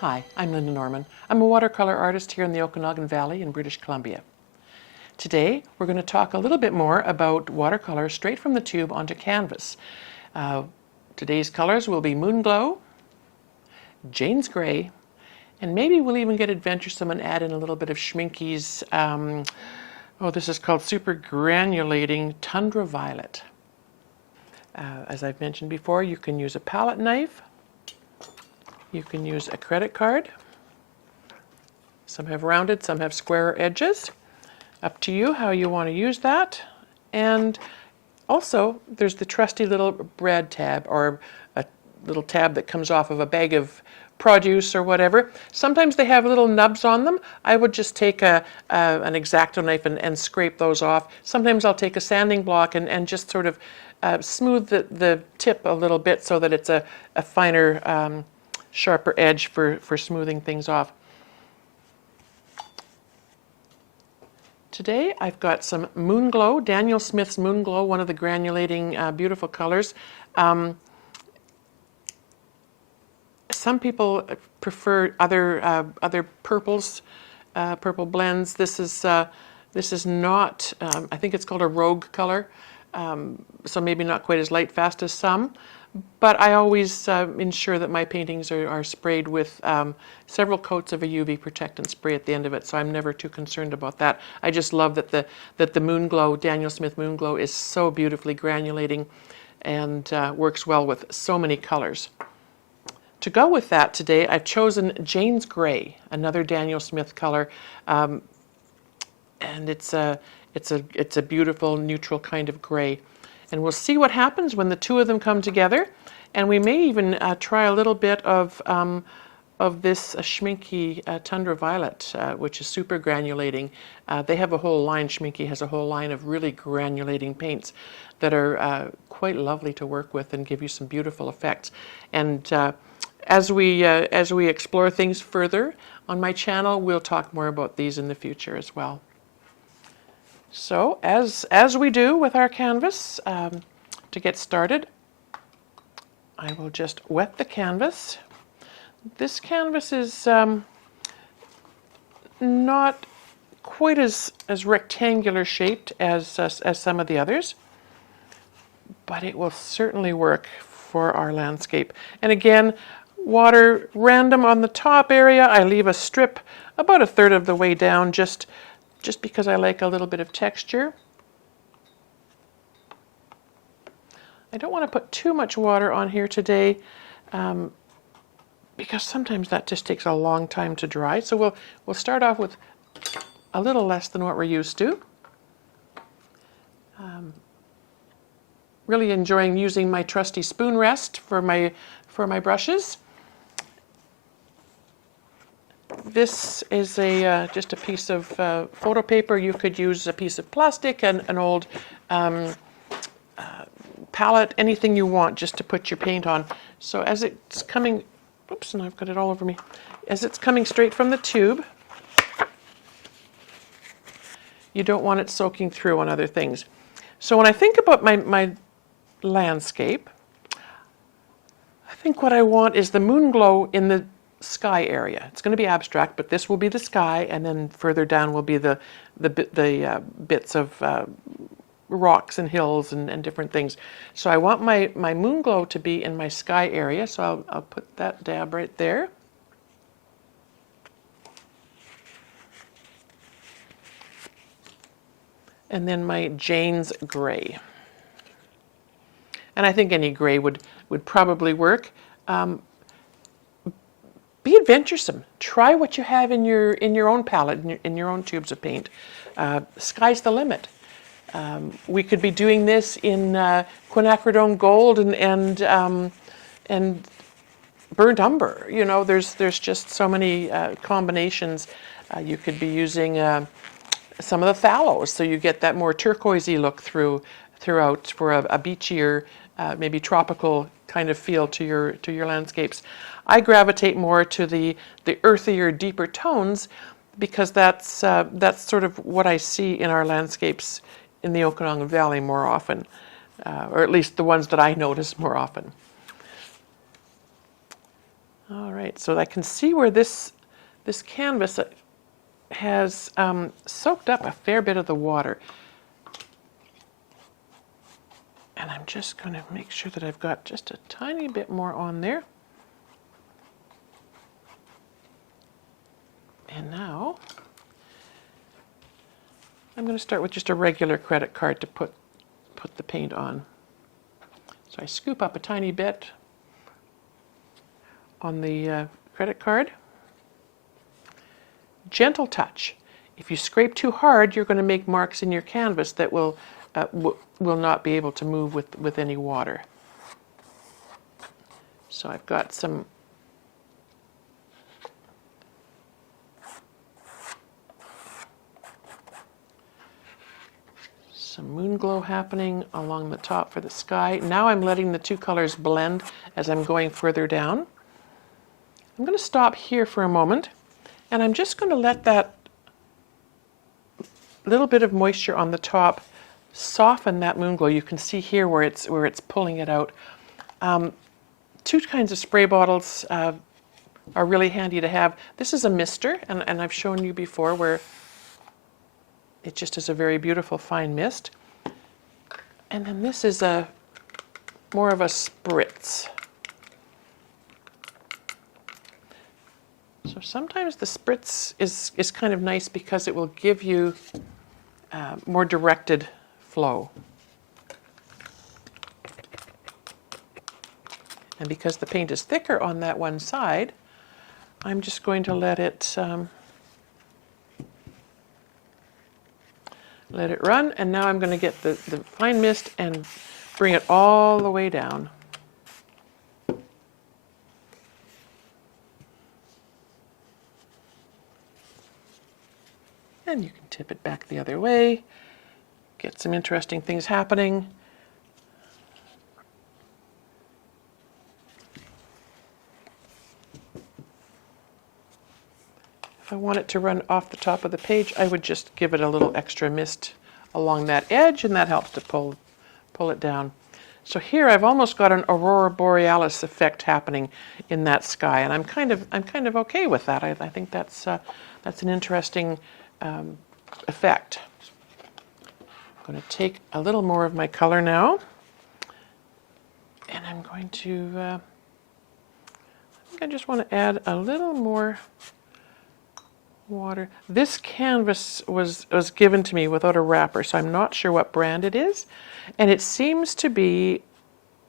Hi, I'm Lynda Norman. I'm a watercolor artist here in the Okanagan Valley in British Columbia. Today we're going to talk a little bit more about watercolor straight from the tube onto canvas. Today's colors will be Moonglow, Jane's Gray, and maybe we'll even get adventuresome and add in a little bit of Schmincke's, this is called Super Granulating Tundra Violet. As I've mentioned before, you can use a palette knife. You can use a credit card. Some have rounded, some have square edges. Up to you how you want to use that. And also, there's the trusty little brad tab, or a little tab that comes off of a bag of produce or whatever. Sometimes they have little nubs on them. I would just take an X-Acto knife and scrape those off. Sometimes I'll take a sanding block and just sort of smooth the tip a little bit so that it's a finer, sharper edge for smoothing things off. Today I've got some Moonglow, Daniel Smith's Moonglow, one of the granulating beautiful colors. Some people prefer other purples, purple blends. This is not, I think it's called a rogue color, so maybe not quite as light fast as some. But I always ensure that my paintings are sprayed with several coats of a UV protectant spray at the end of it, so I'm never too concerned about that. I just love that the Moonglow, Daniel Smith Moonglow, is so beautifully granulating and works well with so many colors. To go with that today, I've chosen Jane's Gray, another Daniel Smith color, and it's a beautiful neutral kind of gray. And we'll see what happens when the two of them come together. And we may even try a little bit of this Schmincke Tundra Violet, which is super granulating. They have a whole line, Schmincke has a whole line of really granulating paints that are quite lovely to work with and give you some beautiful effects. And as we explore things further on my channel, we'll talk more about these in the future as well. So, as we do with our canvas, to get started, I will just wet the canvas. This canvas is not quite as rectangular shaped as some of the others, but it will certainly work for our landscape. And again, water random on the top area. I leave a strip about a third of the way down, just because I like a little bit of texture. I don't want to put too much water on here today because sometimes that just takes a long time to dry. So we'll start off with a little less than what we're used to. Really enjoying using my trusty spoon rest for my brushes. This is just a piece of photo paper. You could use a piece of plastic and an old palette, anything you want just to put your paint on. So as it's coming, oops, and I've got it all over me. As it's coming straight from the tube, you don't want it soaking through on other things. So when I think about my landscape, I think what I want is the Moonglow in the sky area. It's going to be abstract, but this will be the sky, and then further down will be the bits of rocks and hills and different things. So I want my Moonglow to be in my sky area, so I'll put that dab right there. And then my Jane's Gray. And I think any gray would probably work. Be adventuresome. Try what you have in your own palette, in your own tubes of paint. Sky's the limit. We could be doing this in quinacridone gold and burnt umber. You know, there's just so many combinations. You could be using some of the phthalo, so you get that more turquoisey look throughout for a beachier, maybe tropical kind of feel to your landscapes. I gravitate more to the earthier, deeper tones because that's sort of what I see in our landscapes in the Okanagan Valley more often, or at least the ones that I notice more often. All right, so I can see where this canvas has soaked up a fair bit of the water. And I'm just going to make sure that I've got just a tiny bit more on there. And now I'm going to start with just a regular credit card to put the paint on. So I scoop up a tiny bit on the credit card. Gentle touch. If you scrape too hard, you're going to make marks in your canvas that will not be able to move with any water. So I've got some Moonglow happening along the top for the sky. Now I'm letting the two colors blend as I'm going further down. I'm going to stop here for a moment, and I'm just going to let that little bit of moisture on the top soften that Moonglow. You can see here where it's pulling it out. Two kinds of spray bottles are really handy to have. This is a mister, and I've shown you before where it just is a very beautiful fine mist. And then this is more of a spritz. So sometimes the spritz is kind of nice because it will give you more directed flow. And because the paint is thicker on that one side, I'm just going to let it run, and now I'm going to get the fine mist and bring it all the way down. And you can tip it back the other way, get some interesting things happening. If I want it to run off the top of the page, I would just give it a little extra mist along that edge, and that helps to pull it down. So here I've almost got an aurora borealis effect happening in that sky, and I'm kind of okay with that. I think that's an interesting effect. I'm going to take a little more of my color now, and I'm going to, I think I just want to add a little more water. This canvas was given to me without a wrapper, so I'm not sure what brand it is, and it seems to be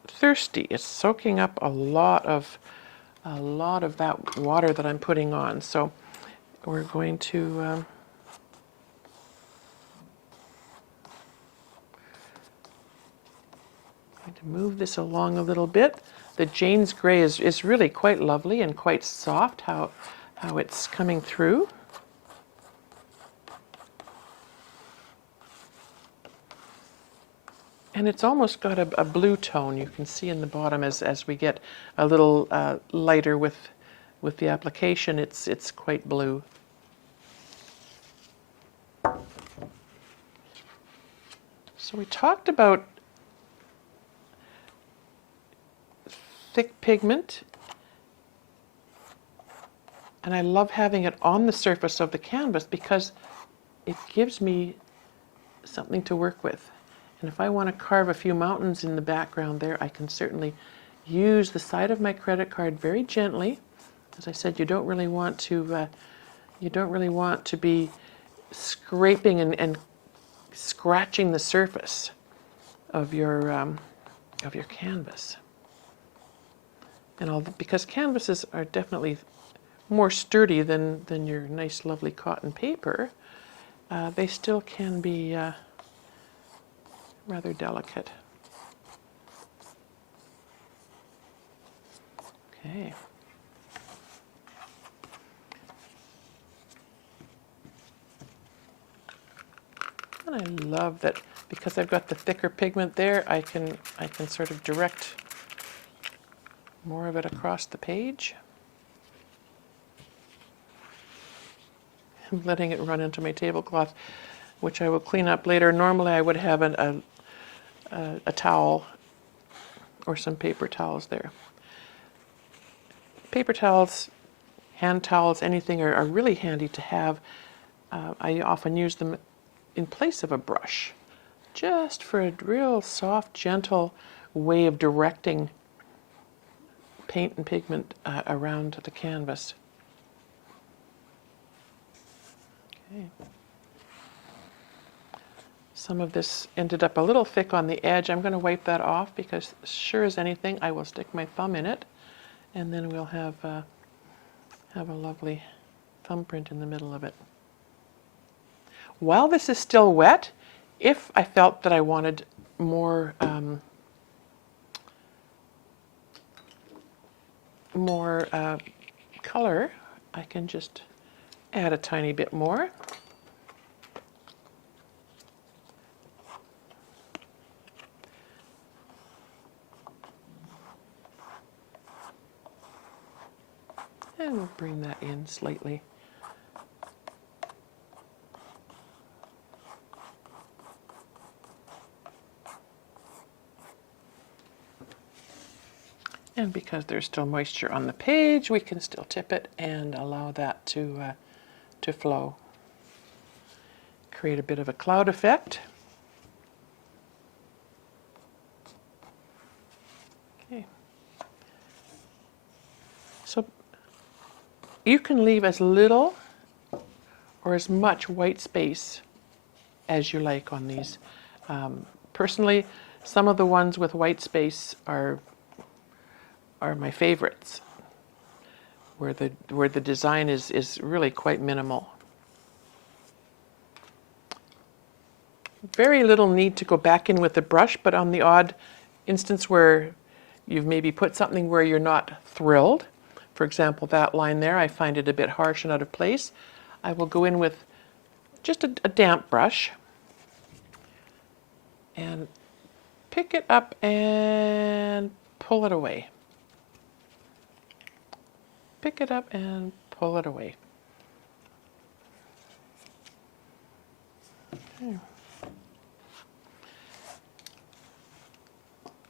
thirsty. It's soaking up a lot of that water that I'm putting on. So we're going to move this along a little bit. The Jane's Gray is really quite lovely and quite soft how it's coming through. And it's almost got a blue tone. You can see in the bottom as we get a little lighter with the application, it's quite blue. So we talked about thick pigment, and I love having it on the surface of the canvas because it gives me something to work with. And if I want to carve a few mountains in the background there, I can certainly use the side of my credit card very gently. As I said, you don't really want to be scraping and scratching the surface of your canvas. And because canvases are definitely more sturdy than your nice, lovely cotton paper, they still can be rather delicate. Okay. And I love that because I've got the thicker pigment there, I can sort of direct more of it across the page. I'm letting it run into my tablecloth, which I will clean up later. Normally I would have a towel or some paper towels there. paper towels, hand towels, anything are really handy to have. I often use them in place of a brush, just for a real soft, gentle way of directing paint and pigment around the canvas. Okay. Some of this ended up a little thick on the edge. I'm going to wipe that off because sure as anything I will stick my thumb in it, and then we'll have a lovely thumbprint in the middle of it. While this is still wet, if I felt that I wanted more color, I can just add a tiny bit more. And we'll bring that in slightly. And because there's still moisture on the page, we can still tip it and allow that to flow. Create a bit of a cloud effect. Okay. So you can leave as little or as much white space as you like on these. Personally, some of the ones with white space are my favorites, where the design is really quite minimal. Very little need to go back in with the brush, but on the odd instance where you've maybe put something where you're not thrilled, for example, that line there, I find it a bit harsh and out of place, I will go in with just a damp brush and pick it up and pull it away. Pick it up and pull it away. Okay.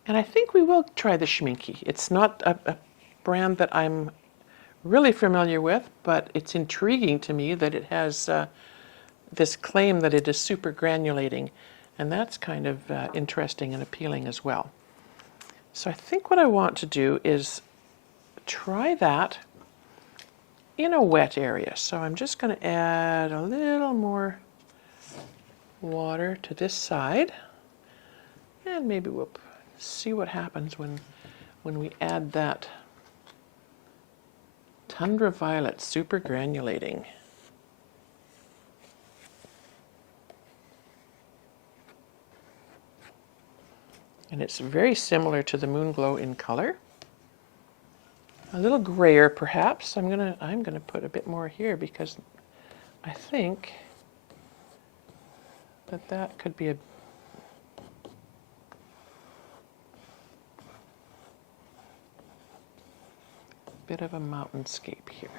And I think we will try the Schmincke. It's not a brand that I'm really familiar with, but it's intriguing to me that it has this claim that it is super granulating, and that's kind of interesting and appealing as well. So I think what I want to do is try that in a wet area. So I'm just going to add a little more water to this side, and maybe we'll see what happens when we add that Tundra Violet Super Granulating. And it's very similar to the Moonglow in color. A little grayer perhaps. I'm gonna put a bit more here because I think that could be a bit of a mountainscape here.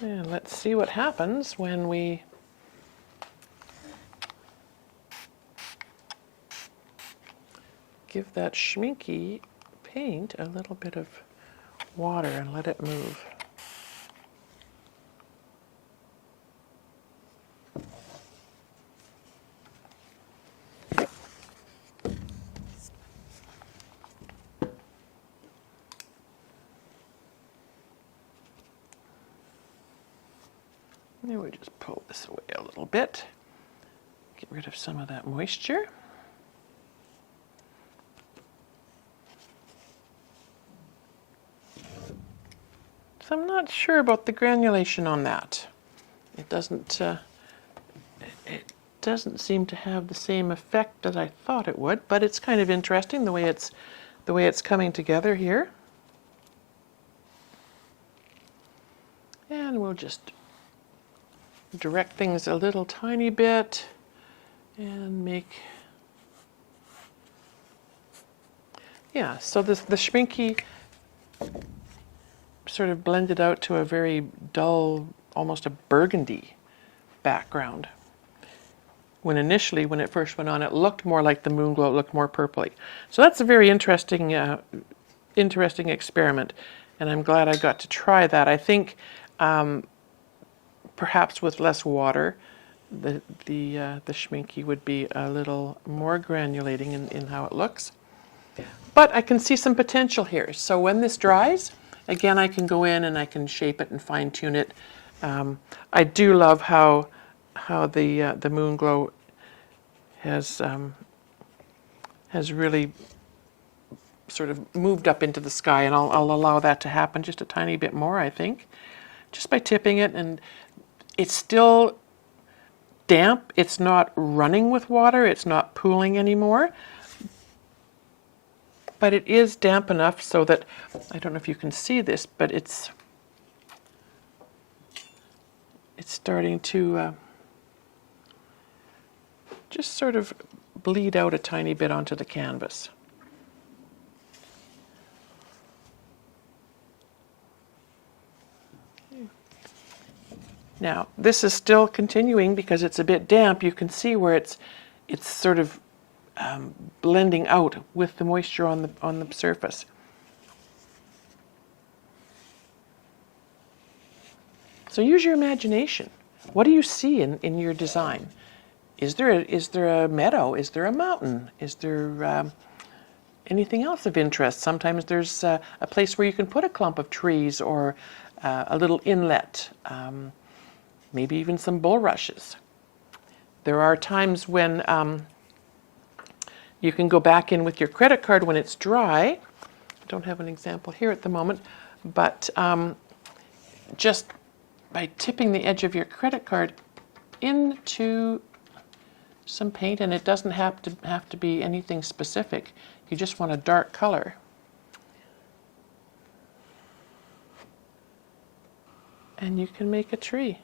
And let's see what happens when we give that Schmincke paint a little bit of water and let it move. And we just pull this away a little bit, get rid of some of that moisture. So I'm not sure about the granulation on that. It doesn't seem to have the same effect that I thought it would, but it's kind of interesting the way it's coming together here. And we'll just direct things a little tiny bit and make, yeah, so the Schmincke sort of blended out to a very dull, almost a burgundy background. when initially, when it first went on, it looked more like the Moonglow, it looked more purpley. So that's a very interesting, interesting experiment, and I'm glad I got to try that. I think perhaps with less water, the Schmincke would be a little more granulating in how it looks. But I can see some potential here. So when this dries, again, I can go in and I can shape it and fine tune it. I do love how the Moonglow has really sort of moved up into the sky, and I'll allow that to happen just a tiny bit more, I think, just by tipping it. And it's still damp. It's not running with water. It's not pooling anymore. But it is damp enough so that, I don't know if you can see this, but it's starting to just sort of bleed out a tiny bit onto the canvas. Now, this is still continuing because it's a bit damp. You can see where it's sort of blending out with the moisture on the surface. So use your imagination. What do you see in your design? Is there a meadow? Is there a mountain? Is there anything else of interest? Sometimes there's a place where you can put a clump of trees or a little inlet, maybe even some bulrushes. There are times when you can go back in with your credit card when it's dry. I don't have an example here at the moment, but just by tipping the edge of your credit card into some paint, and it doesn't have to be anything specific. You just want a dark color. And you can make a tree.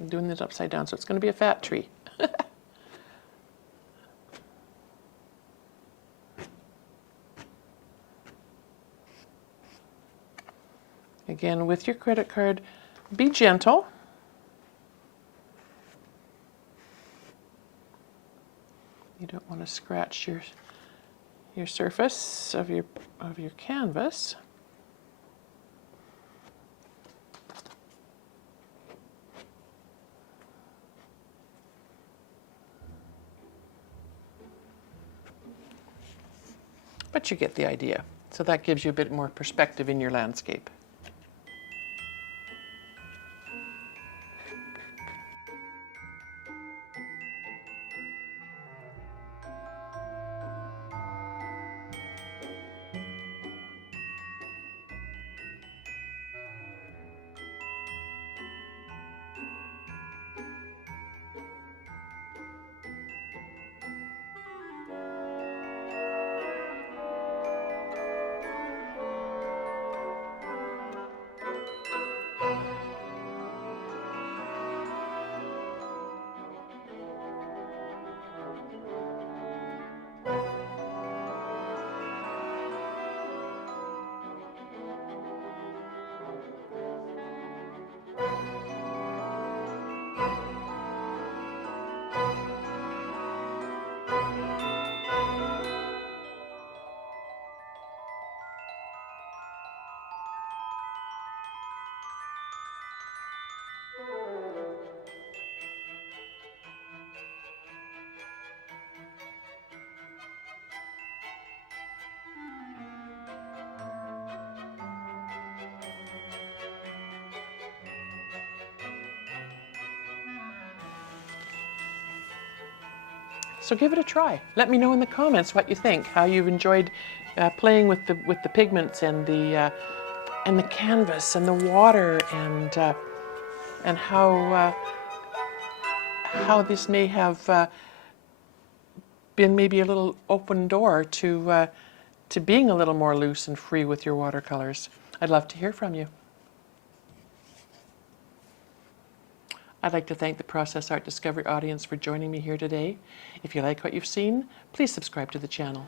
I'm doing this upside down, so it's going to be a fat tree. Again, with your credit card, be gentle. You don't want to scratch your surface of your canvas. But you get the idea. So that gives you a bit more perspective in your landscape. So give it a try. Let me know in the comments what you think, how you've enjoyed playing with the pigments and the canvas and the water, and how this may have been maybe a little open door to being a little more loose and free with your watercolors. I'd love to hear from you. I'd like to thank the Process Art Discovery audience for joining me here today. If you like what you've seen, please subscribe to the channel.